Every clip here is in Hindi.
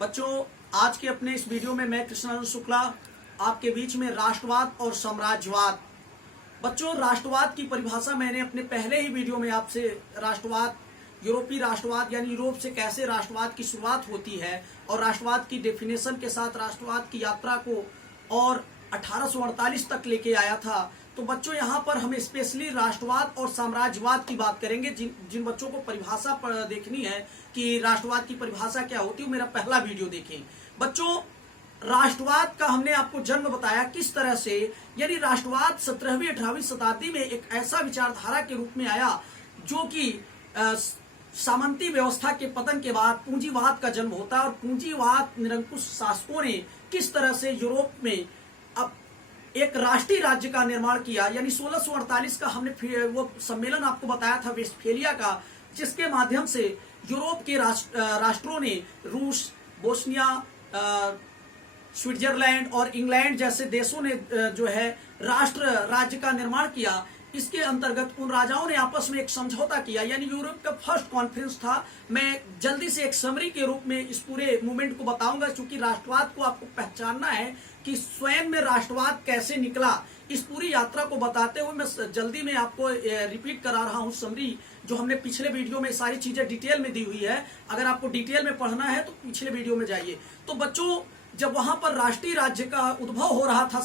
बच्चों, आज के अपने इस वीडियो में मैं कृष्णानंद शुक्ला आपके बीच में राष्ट्रवाद और साम्राज्यवाद। बच्चों, राष्ट्रवाद की परिभाषा मैंने अपने पहले ही वीडियो में आपसे राष्ट्रवाद, यूरोपीय राष्ट्रवाद यानी यूरोप से कैसे राष्ट्रवाद की शुरुआत होती है और राष्ट्रवाद की डेफिनेशन के साथ राष्ट्रवाद की यात्रा को और 1848 तक लेके आया था। तो बच्चों, यहाँ पर हम स्पेशली राष्ट्रवाद और साम्राज्यवाद की बात करेंगे। जिन बच्चों को परिभाषा देखनी है कि राष्ट्रवाद की परिभाषा क्या होती है, मेरा पहला वीडियो देखें। बच्चों, राष्ट्रवाद का हमने आपको जन्म बताया किस तरह से, यानी राष्ट्रवाद 17वीं 18वीं शताब्दी में एक ऐसा विचारधारा के रूप में आया जो कि सामंती व्यवस्था के पतन के बाद पूंजीवाद का जन्म होता है। और पूंजीवाद निरंकुश शासकों ने किस तरह से यूरोप में अब एक राष्ट्रीय राज्य का निर्माण किया, यानी 1648 का हमने वो सम्मेलन आपको बताया था वेस्टफेलिया का, जिसके माध्यम से यूरोप के राष्ट्रों ने रूस, बोस्निया, स्विट्जरलैंड और इंग्लैंड जैसे देशों ने जो है राष्ट्र राज्य का निर्माण किया। इसके अंतर्गत उन राजाओं ने आपस में एक समझौता किया, यानी यूरोप का फर्स्ट कॉन्फ्रेंस था। मैं जल्दी से एक समरी के रूप में इस पूरे मूवमेंट को बताऊंगा, क्योंकि राष्ट्रवाद को आपको पहचानना है कि स्वयं में राष्ट्रवाद कैसे निकला। इस पूरी यात्रा को बताते हुए मैं जल्दी में आपको रिपीट करा रहा हूं समरी, जो हमने पिछले वीडियो में सारी चीजें डिटेल में दी हुई है। अगर आपको डिटेल में पढ़ना है तो पिछले वीडियो में जाइए। तो बच्चों, जब वहां पर राष्ट्रीय राज्य का उद्भव हो रहा था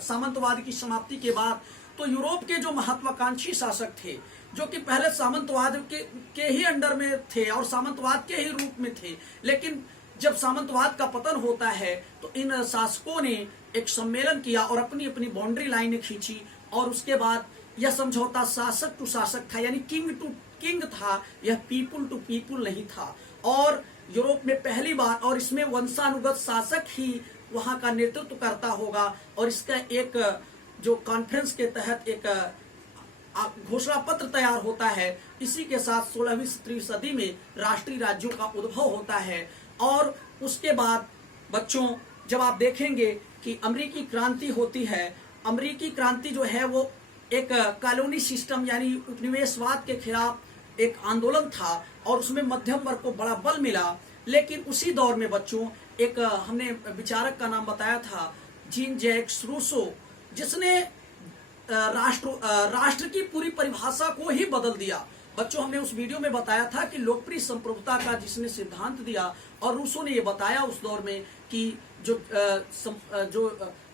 सामंतवाद की समाप्ति के बाद, तो यूरोप के जो महत्वाकांक्षी शासक थे, जो कि पहले सामंतवाद के ही अंडर में थे और सामंतवाद के ही रूप में थे, लेकिन जब सामंतवाद का पतन होता है तो इन शासकों ने एक सम्मेलन किया और अपनी अपनी बाउंड्री लाइनें खींची। और उसके बाद यह समझौता शासक टू शासक था, यानी किंग टू किंग था, यह पीपुल टू पीपुल नहीं था। और यूरोप में पहली बार, और इसमें वंशानुगत शासक ही वहां का नेतृत्व करता होगा। और इसका एक जो कॉन्फ्रेंस के तहत एक घोषणा पत्र तैयार होता है। इसी के साथ 16वीं 17वीं सदी में राष्ट्रीय राज्यों का उद्भव होता है। और उसके बाद बच्चों, जब आप देखेंगे कि अमेरिकी क्रांति होती है, अमेरिकी क्रांति जो है वो एक कॉलोनी सिस्टम यानी उपनिवेशवाद के खिलाफ एक आंदोलन था और उसमें मध्यम वर्ग को बड़ा बल मिला। लेकिन उसी दौर में बच्चों, एक हमने विचारक का नाम बताया था, जीन जैक्स रूसो, जिसने राष्ट्र की पूरी परिभाषा को ही बदल दिया। बच्चों, हमने उस वीडियो में बताया था कि लोकप्रिय संप्रभुता का जिसने सिद्धांत दिया, और रूसो ने ये बताया उस दौर में कि जो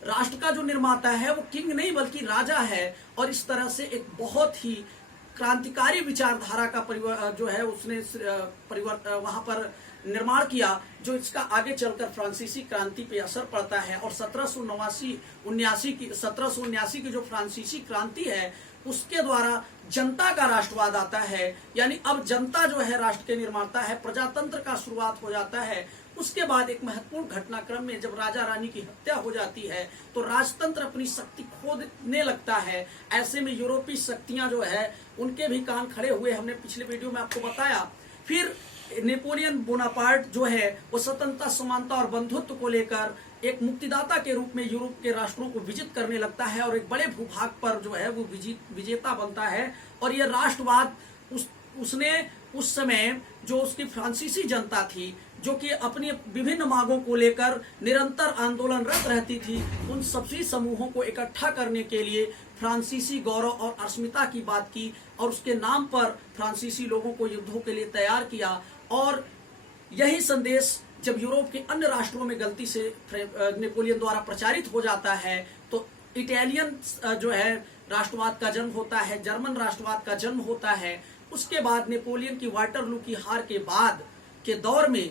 राष्ट्र का जो निर्माता है वो किंग नहीं बल्कि राजा है। और इस तरह से एक बहुत ही क्रांतिकारी विचारधारा का जो है उसने वहां पर निर्माण किया, जो इसका आगे चलकर फ्रांसीसी क्रांति पे असर पड़ता है। और 1779 की जो फ्रांसीसी क्रांति है उसके द्वारा जनता का राष्ट्रवाद आता है, यानी अब जनता जो है राष्ट्र के निर्माता है, प्रजातंत्र का शुरुआत हो जाता है। उसके बाद एक महत्वपूर्ण घटनाक्रम में जब राजा रानी की हत्या हो जाती है तो राजतंत्र अपनी शक्ति खोने लगता है। ऐसे में यूरोपीय शक्तियां जो है उनके भी कान खड़े हुए, हमने पिछले वीडियो में आपको बताया। फिर नेपोलियन बोनापार्ट जो है वो स्वतंत्रता, समानता और बंधुत्व को लेकर एक मुक्तिदाता के रूप में यूरोप के राष्ट्रों को विजित करने लगता है और एक बड़े भूभाग पर जो है वो विजेता बनता है। और यह राष्ट्रवाद उसने उस समय जो उसकी फ्रांसीसी जनता थी, जो कि अपनी विभिन्न मांगों को लेकर निरंतर आंदोलनरत रहती थी, उन सभी समूहों को इकट्ठा करने के लिए फ्रांसीसी गौरव और अस्मिता की बात की और उसके नाम पर फ्रांसीसी लोगों को युद्धों के लिए तैयार किया। और यही संदेश जब यूरोप के अन्य राष्ट्रों में गलती से नेपोलियन द्वारा प्रचारित हो जाता है तो इटालियन जो है राष्ट्रवाद का जन्म होता है, जर्मन राष्ट्रवाद का जन्म होता है। उसके बाद नेपोलियन की वाटरलू की हार के बाद के दौर में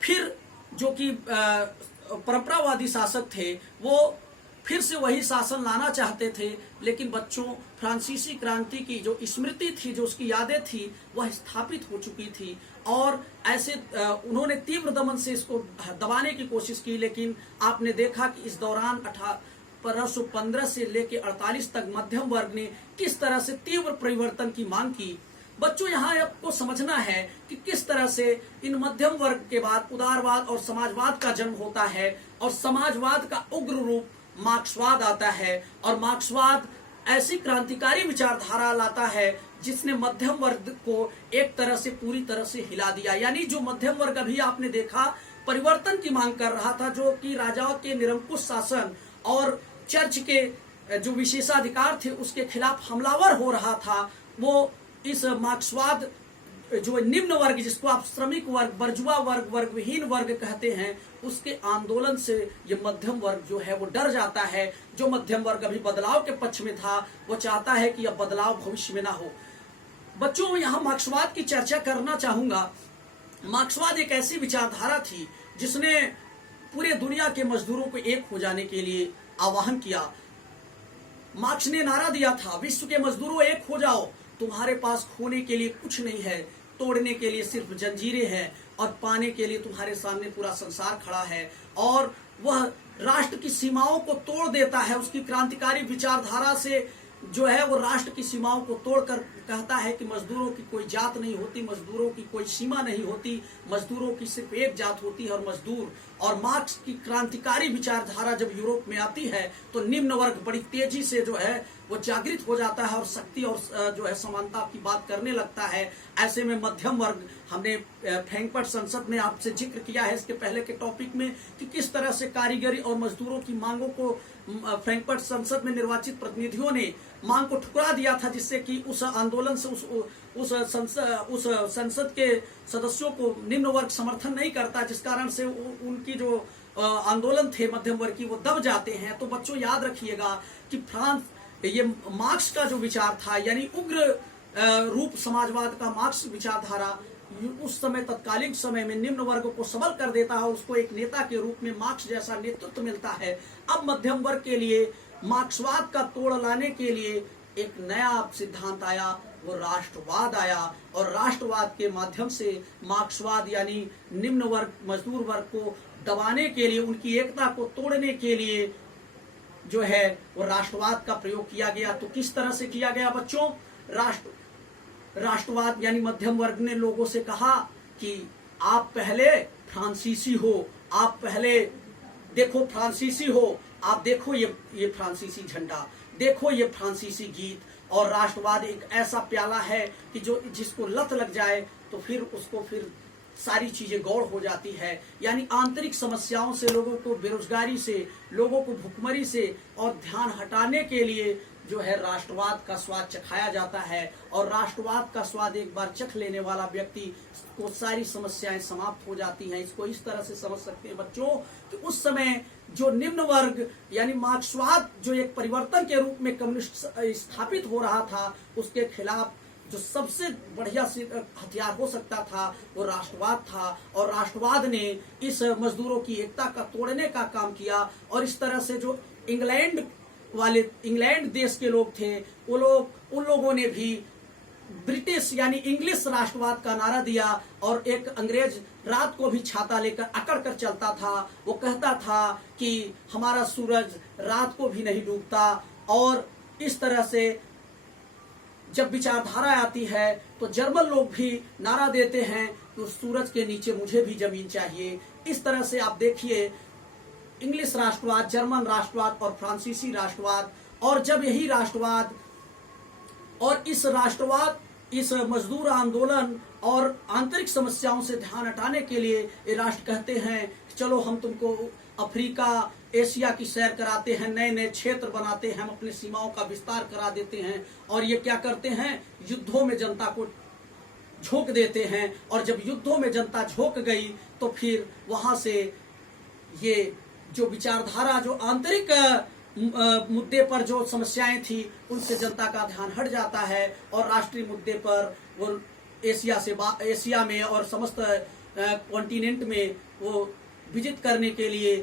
फिर जो कि परंपरावादी शासक थे वो फिर से वही शासन लाना चाहते थे। लेकिन बच्चों, फ्रांसीसी क्रांति की जो स्मृति थी, जो उसकी यादें थी, वह स्थापित हो चुकी थी और ऐसे उन्होंने तीव्र दमन से इसको दबाने की कोशिश की। लेकिन आपने देखा कि इस दौरान 1815 से लेकर 48 तक मध्यम वर्ग ने किस तरह से तीव्र परिवर्तन की मांग की। बच्चों, यहाँ आपको समझना है कि किस तरह से इन मध्यम वर्ग के बाद उदारवाद और समाजवाद का जन्म होता है और समाजवाद का उग्र रूप मार्क्सवाद आता है। और मार्क्सवाद ऐसी क्रांतिकारी विचारधारा लाता है जिसने मध्यम वर्ग को एक तरह से पूरी तरह से हिला दिया। यानी जो मध्यम वर्ग अभी आपने देखा परिवर्तन की मांग कर रहा था, जो कि राजाओं के निरंकुश शासन और चर्च के जो विशेषाधिकार थे उसके खिलाफ हमलावर हो रहा था। वो इस मार्क्सवाद, जो निम्न वर्ग जिसको आप श्रमिक वर्ग, बर्जुआ वर्ग, वर्गविहीन वर्ग कहते हैं, उसके आंदोलन से ये मध्यम वर्ग जो है वो डर जाता है। जो मध्यम वर्ग अभी बदलाव के पक्ष में था वो चाहता है कि अब बदलाव भविष्य में ना हो। बच्चों, यहाँ मार्क्सवाद की चर्चा करना चाहूंगा। मार्क्सवाद एक ऐसी विचारधारा थी जिसने पूरे दुनिया के मजदूरों को एक हो जाने के लिए आह्वान किया। मार्क्स ने नारा दिया था, विश्व के मजदूरों एक हो जाओ, तुम्हारे पास खोने के लिए कुछ नहीं है, तोड़ने के लिए सिर्फ जंजीरें हैं और पाने के लिए तुम्हारे सामने पूरा संसार खड़ा है। और वह राष्ट्र की सीमाओं को तोड़ देता है। उसकी क्रांतिकारी विचारधारा से जो है वो राष्ट्र की सीमाओं को तोड़कर कहता है कि मजदूरों की कोई जात नहीं होती, मजदूरों की कोई सीमा नहीं होती, मजदूरों की सिर्फ एक जात होती है और मजदूर। और मार्क्स की क्रांतिकारी विचारधारा जब यूरोप में आती है तो निम्न वर्ग बड़ी तेजी से जो है वो जागृत हो जाता है और शक्ति और जो है समानता की बात करने लगता है। ऐसे में मध्यम वर्ग, हमने फ्रैंकफर्ट संसद में आपसे जिक्र किया है इसके पहले के टॉपिक में कि किस तरह से कारीगरी और मजदूरों की मांगों को फ्रैंकफर्ट संसद में निर्वाचित प्रतिनिधियों ने मांग को ठुकरा दिया था, जिससे कि उस आंदोलन से उस संसद के सदस्यों को निम्न वर्ग समर्थन नहीं करता, जिस कारण से उनकी जो आंदोलन थे मध्यम वर्ग की वो दब जाते हैं। तो बच्चों याद रखिएगा कि ये मार्क्स का जो विचार था, यानी उग्र रूप समाजवाद का मार्क्स विचारधारा उस समय तत्कालीन समय में निम्न वर्ग को सबल कर देता है और उसको एक नेता के रूप में मार्क्स जैसा नेतृत्व मिलता है। अब मध्यम वर्ग के लिए मार्क्सवाद का तोड़ लाने के लिए एक नया सिद्धांत आया, वो राष्ट्रवाद आया। और राष्ट्रवाद के माध्यम से मार्क्सवाद यानी निम्न वर्ग, मजदूर वर्ग को दबाने के लिए, उनकी एकता को तोड़ने के लिए जो है वो राष्ट्रवाद का प्रयोग किया गया। तो किस तरह से किया गया बच्चों? राष्ट्रवाद यानी मध्यम वर्ग ने लोगों से कहा कि आप पहले फ्रांसीसी हो, आप पहले देखो फ्रांसीसी हो, आप देखो ये फ्रांसीसी झंडा, देखो ये फ्रांसीसी गीत। और राष्ट्रवाद एक ऐसा प्याला है कि जो जिसको लत लग जाए तो फिर उसको फिर सारी चीजें गौड़ हो जाती है। यानी आंतरिक समस्याओं से, लोगों को बेरोजगारी से, लोगों को भुखमरी से और ध्यान हटाने के लिए जो है राष्ट्रवाद का स्वाद चखाया जाता है। और राष्ट्रवाद का स्वाद एक बार चख लेने वाला व्यक्ति को सारी समस्याएं समाप्त हो जाती हैं। इसको इस तरह से समझ सकते हैं बच्चों कि उस समय जो निम्न वर्ग यानी मार्क्सवाद जो एक परिवर्तन के रूप में कम्युनिस्ट स्थापित हो रहा था, उसके खिलाफ जो सबसे बढ़िया हथियार हो सकता था वो राष्ट्रवाद था। और राष्ट्रवाद ने इस मजदूरों की एकता का तोड़ने का काम किया। और इस तरह से जो इंग्लैंड देश के लोग थे, उन लोगों ने भी ब्रिटिश यानी इंग्लिश राष्ट्रवाद का नारा दिया। और एक अंग्रेज रात को भी छाता लेकर अकड़ कर चलता था। वो कहता था कि हमारा सूरज रात को भी नहीं डूबता। और इस तरह से जब विचारधारा आती है तो जर्मन लोग भी नारा देते हैं कि उस सूरज के नीचे मुझे भी जमीन चाहिए। इस तरह से आप देखिए इंग्लिश राष्ट्रवाद, जर्मन राष्ट्रवाद और फ्रांसीसी राष्ट्रवाद। और जब यही राष्ट्रवाद और इस मजदूर आंदोलन और आंतरिक समस्याओं से ध्यान हटाने के लिए ये राष्ट्र कहते हैं चलो हम तुमको अफ्रीका, एशिया की सैर कराते हैं, नए नए क्षेत्र बनाते हैं, हम अपनी सीमाओं का विस्तार करा देते हैं। और ये क्या करते हैं? युद्धों में जनता को झोंक देते हैं। और जब युद्धों में जनता झोंक गई तो फिर वहां से ये जो विचारधारा, जो आंतरिक मुद्दे पर जो समस्याएं थी, उनसे जनता का ध्यान हट जाता है और राष्ट्रीय मुद्दे पर वो एशिया में और समस्त कॉन्टिनेंट में वो विजित करने के लिए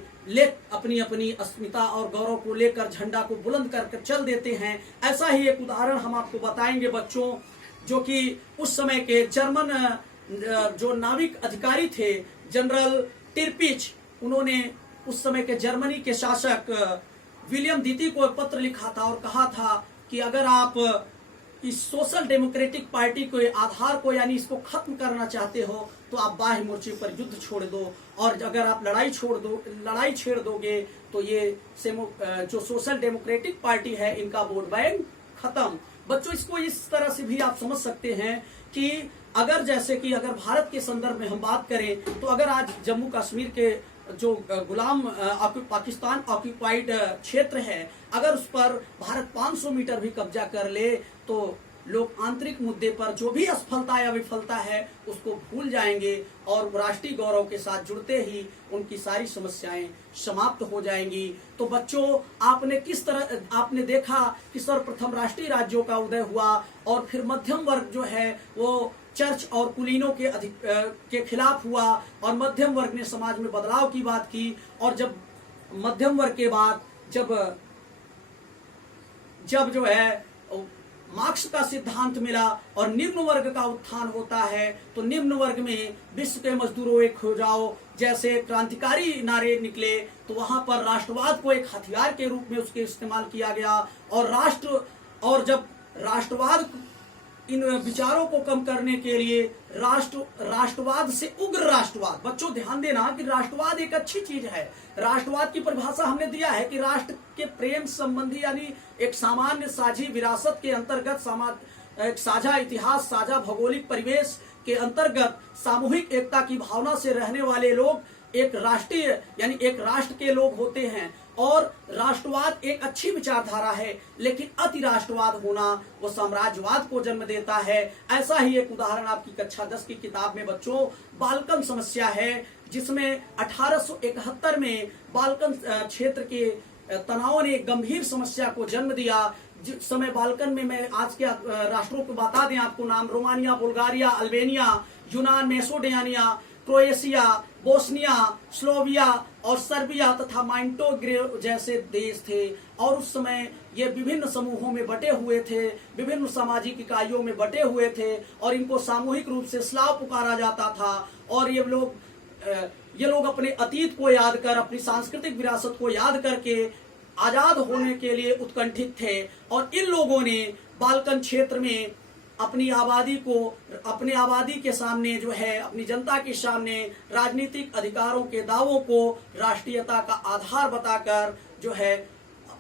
अपनी अपनी अस्मिता और गौरव को लेकर झंडा को बुलंद करके चल देते हैं। ऐसा ही एक उदाहरण हम आपको बताएंगे बच्चों, जो कि उस समय के जर्मन जो नाविक अधिकारी थे जनरल टिरपिच, उन्होंने उस समय के जर्मनी के शासक विलियम द्वितीय को एक पत्र लिखा था और कहा था कि अगर आप इस सोशल डेमोक्रेटिक पार्टी के आधार को यानी इसको खत्म करना चाहते हो तो आप बाह्य मोर्चे पर युद्ध छोड़ दो। और अगर आप लड़ाई छेड़ दोगे तो ये जो सोशल डेमोक्रेटिक पार्टी है इनका वोट बैंक खत्म। बच्चों, इसको इस तरह से भी आप समझ सकते हैं कि अगर जैसे कि अगर भारत के संदर्भ में हम बात करें तो अगर आज जम्मू कश्मीर के जो गुलाम पाकिस्तान ऑक्यूपाइड क्षेत्र है, अगर उस पर भारत 500 मीटर भी कब्जा कर ले तो लोग आंतरिक मुद्दे पर जो भी असफलता या विफलता है उसको भूल जाएंगे और राष्ट्रीय गौरव के साथ जुड़ते ही उनकी सारी समस्याएं समाप्त हो जाएंगी। तो बच्चों, आपने देखा कि सर्वप्रथम राष्ट्रीय राज्यों का उदय हुआ और फिर मध्यम वर्ग जो है वो चर्च और कुलीनों के खिलाफ हुआ और मध्यम वर्ग ने समाज में बदलाव की बात की। और जब मध्यम वर्ग के बाद जब जो है मार्क्स का सिद्धांत मिला और निम्न वर्ग का उत्थान होता है, तो निम्न वर्ग में विश्व के मजदूरों एक हो जाओ जैसे क्रांतिकारी नारे निकले, तो वहां पर राष्ट्रवाद को एक हथियार के रूप में उसके इस्तेमाल किया गया। और जब राष्ट्रवाद इन विचारों को कम करने के लिए राष्ट्रवाद से उग्र राष्ट्रवाद, बच्चों ध्यान देना कि राष्ट्रवाद एक अच्छी चीज है। राष्ट्रवाद की परिभाषा हमने दिया है कि राष्ट्र के प्रेम संबंधी यानी एक सामान्य साझी विरासत के अंतर्गत एक साझा इतिहास, साझा भौगोलिक परिवेश के अंतर्गत सामूहिक एकता की भावना से रहने वाले लोग एक राष्ट्रीय यानी एक राष्ट्र के लोग होते हैं। और राष्ट्रवाद एक अच्छी विचारधारा है, लेकिन अति राष्ट्रवाद होना वो साम्राज्यवाद को जन्म देता है। ऐसा ही एक उदाहरण आपकी कक्षा 10 की किताब में बच्चों बाल्कन समस्या है, जिसमें 1871 में बाल्कन क्षेत्र के तनाव ने एक गंभीर समस्या को जन्म दिया। जिस समय बाल्कन में मैं आज के राष्ट्रों को बता दें आपको नाम, रोमानिया, बुल्गारिया, अल्बेनिया, यूनान, मैसेडोनिया, क्रोएशिया, बोस्निया, स्लोविया और सर्बिया तथा मॉन्टेनेग्रो जैसे देश थे। और उस समय ये विभिन्न समूहों में बटे हुए थे, विभिन्न सामाजिक इकाइयों में बटे हुए थे और इनको सामूहिक रूप से स्लाव पुकारा जाता था। और ये लोग अपने अतीत को याद कर, अपनी सांस्कृतिक विरासत को याद करके आजाद होने के लिए उत्कंठित थे। और इन लोगों ने बाल्कन क्षेत्र में अपनी आबादी के सामने जो है, अपनी जनता के सामने राजनीतिक अधिकारों के दावों को राष्ट्रीयता का आधार बताकर जो है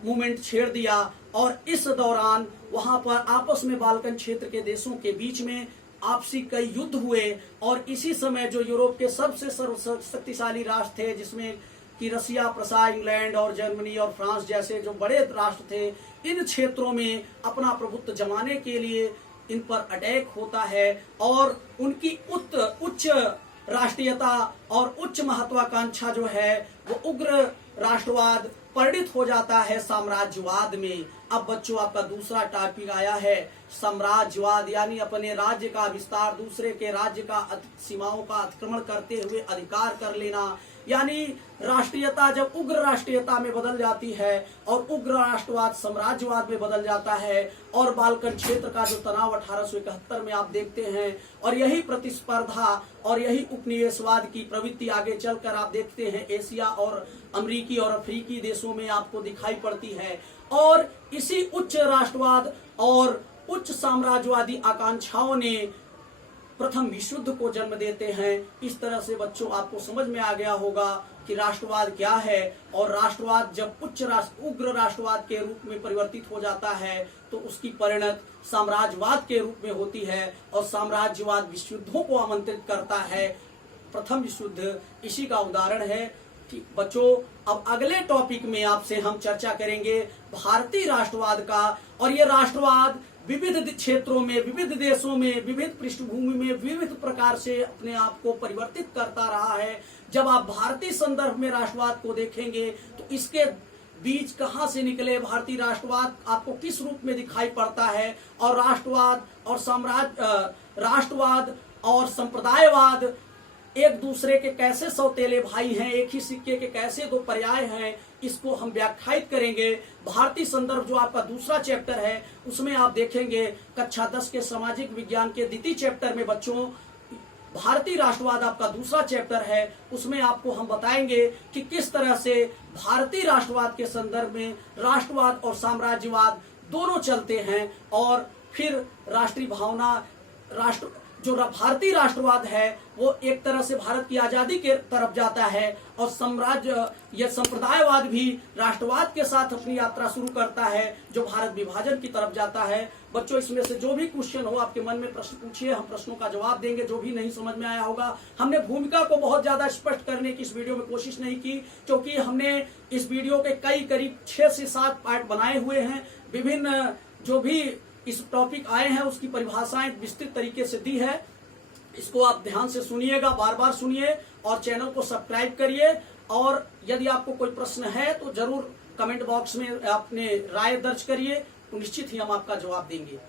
मूवमेंट छेड़ दिया। और इस दौरान वहां पर आपस में बाल्कन क्षेत्र के देशों के बीच में आपसी कई युद्ध हुए। और इसी समय जो यूरोप के सबसे शक्तिशाली राष्ट्र थे, जिसमें कि रसिया, प्रसा, इंग्लैंड और जर्मनी और फ्रांस जैसे जो बड़े राष्ट्र थे, इन क्षेत्रों में अपना प्रभुत्व जमाने के लिए इन पर अटैक होता है और उनकी उच्च राष्ट्रीयता और उच्च महत्वाकांक्षा जो है वो उग्र राष्ट्रवाद परिणित हो जाता है साम्राज्यवाद में। अब बच्चों, आपका दूसरा टॉपिक आया है साम्राज्यवाद, यानी अपने राज्य का विस्तार, दूसरे के राज्य का सीमाओं का अतिक्रमण करते हुए अधिकार कर लेना। यानी राष्ट्रीयता जब उग्र राष्ट्रीयता में बदल जाती है और उग्र राष्ट्रवाद साम्राज्यवाद में बदल जाता है। और बाल्कन क्षेत्र का जो तनाव 1871 में आप देखते हैं, और यही प्रतिस्पर्धा और यही उपनिवेशवाद की प्रवृत्ति आगे चलकर आप देखते हैं एशिया और अमेरिकी और अफ्रीकी देशों में आपको दिखाई पड़ती है। और इसी उच्च राष्ट्रवाद और उच्च साम्राज्यवादी आकांक्षाओं ने प्रथम विश्व युद्ध को जन्म देते हैं। इस तरह से बच्चों आपको समझ में आ गया होगा कि राष्ट्रवाद क्या है। और राष्ट्रवाद जब उग्र राष्ट्रवाद के रूप में परिवर्तित हो जाता है तो उसकी परिणत साम्राज्यवाद के रूप में होती है। और साम्राज्यवाद विश्व युद्धों को आमंत्रित करता है। प्रथम विश्व युद्ध इसी का उदाहरण है। ठीक बच्चों, अब अगले टॉपिक में आपसे हम चर्चा करेंगे भारतीय राष्ट्रवाद का। और ये राष्ट्रवाद विविध क्षेत्रों में, विविध देशों में, विविध पृष्ठभूमि में विविध प्रकार से अपने आप को परिवर्तित करता रहा है। जब आप भारतीय संदर्भ में राष्ट्रवाद को देखेंगे तो इसके बीज कहां से निकले, भारतीय राष्ट्रवाद आपको किस रूप में दिखाई पड़ता है, और राष्ट्रवाद और संप्रदायवाद एक दूसरे के कैसे सौतेले भाई हैं, एक ही सिक्के के कैसे दो पर्याय हैं, इसको हम व्याख्यायित करेंगे। भारतीय संदर्भ जो आपका दूसरा चैप्टर है उसमें आप देखेंगे कक्षा 10 के सामाजिक विज्ञान के द्वितीय चैप्टर में बच्चों भारतीय राष्ट्रवाद आपका दूसरा चैप्टर है। उसमें आपको हम बताएंगे कि किस तरह से भारतीय राष्ट्रवाद के संदर्भ में राष्ट्रवाद और साम्राज्यवाद दोनों चलते हैं। और फिर राष्ट्रीय भावना जो भारतीय राष्ट्रवाद है वो एक तरह से भारत की आजादी के तरफ जाता है और साम्राज्य या संप्रदायवाद भी राष्ट्रवाद के साथ अपनी यात्रा शुरू करता है जो भारत विभाजन की तरफ जाता है। बच्चों, इसमें से जो भी क्वेश्चन हो आपके मन में प्रश्न पूछिए, हम प्रश्नों का जवाब देंगे। जो भी नहीं समझ में आया होगा, हमने भूमिका को बहुत ज्यादा स्पष्ट करने की इस वीडियो में कोशिश नहीं की, क्योंकि हमने इस वीडियो के करीब 6 से 7 पार्ट बनाए हुए हैं। विभिन्न जो भी इस टॉपिक आए हैं उसकी परिभाषाएं विस्तृत तरीके से दी है। इसको आप ध्यान से सुनिएगा, बार बार सुनिए और चैनल को सब्सक्राइब करिए। और यदि आपको कोई प्रश्न है तो जरूर कमेंट बॉक्स में अपने राय दर्ज करिए, तो निश्चित ही हम आपका जवाब देंगे।